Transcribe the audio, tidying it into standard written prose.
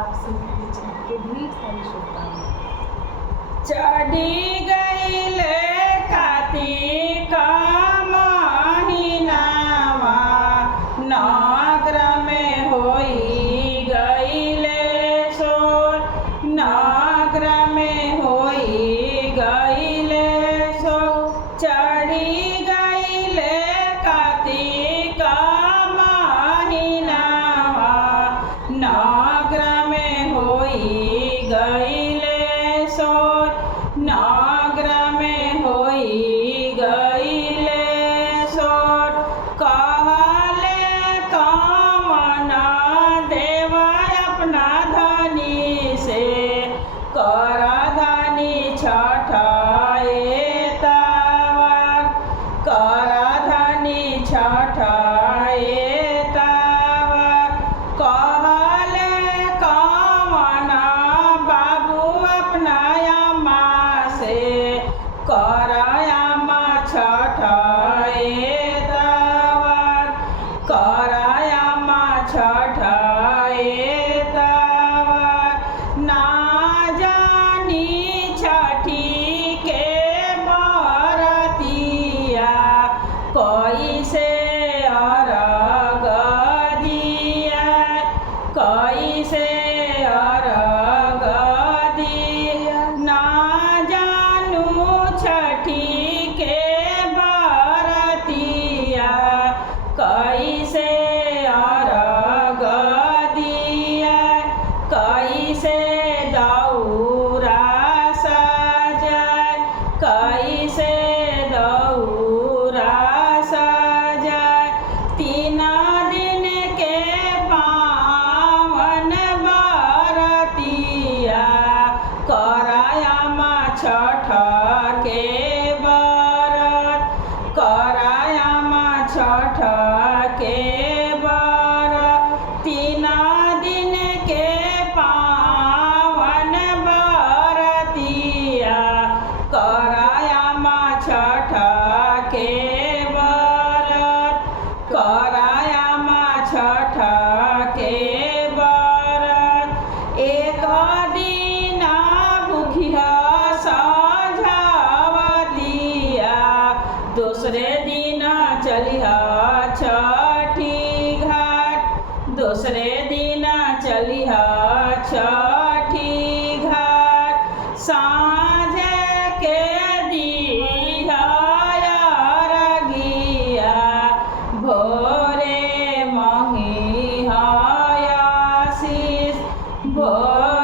आप सभी के ढेर सारी शुभकामनाएं। चढ़ी गईले कार्तिक महीनावा, नगर में होई गईले सोर, नगर में होई गईले सोर। चढ़ी गईले कार्तिक महीनावा, नगर में होई गईले सोर, नगर में होई गईले सोर। कहले कामना देव अपना धनी से, कर धनी छठाए तावर, कर धनी छठाए तावर। कहले कामना बाबू अपना अम्मा से, कर अम्मा छठाए तावर, कर अम्मा छठाए तावर। ना जानी छठी के बरतिया, कैसे अर्घ दिया, कैसे अर्घ दिया। ना जानू छठी के बरतिया, कैसे अर्घ दिया, कैसे दौरा सजाए, कैसे दौरा सजाए। तीन दिन के पावन बरतिया, कर अम्मा छठ के व्रत, कर अम्मा छठ के व्रत। तीन दिन के पावन बरतिया, कर अम्मा छठ के व्रत, कर अम्मा छठ के व्रत। एक दिन भूखिया साझावतिया, दूसरे दिन चलिहा छठी घाट, दूसरे दिन चलिहा छठी घाट। साँझ के दिहा अर्घिया, भोरे मंगिहा आशीष, भोरे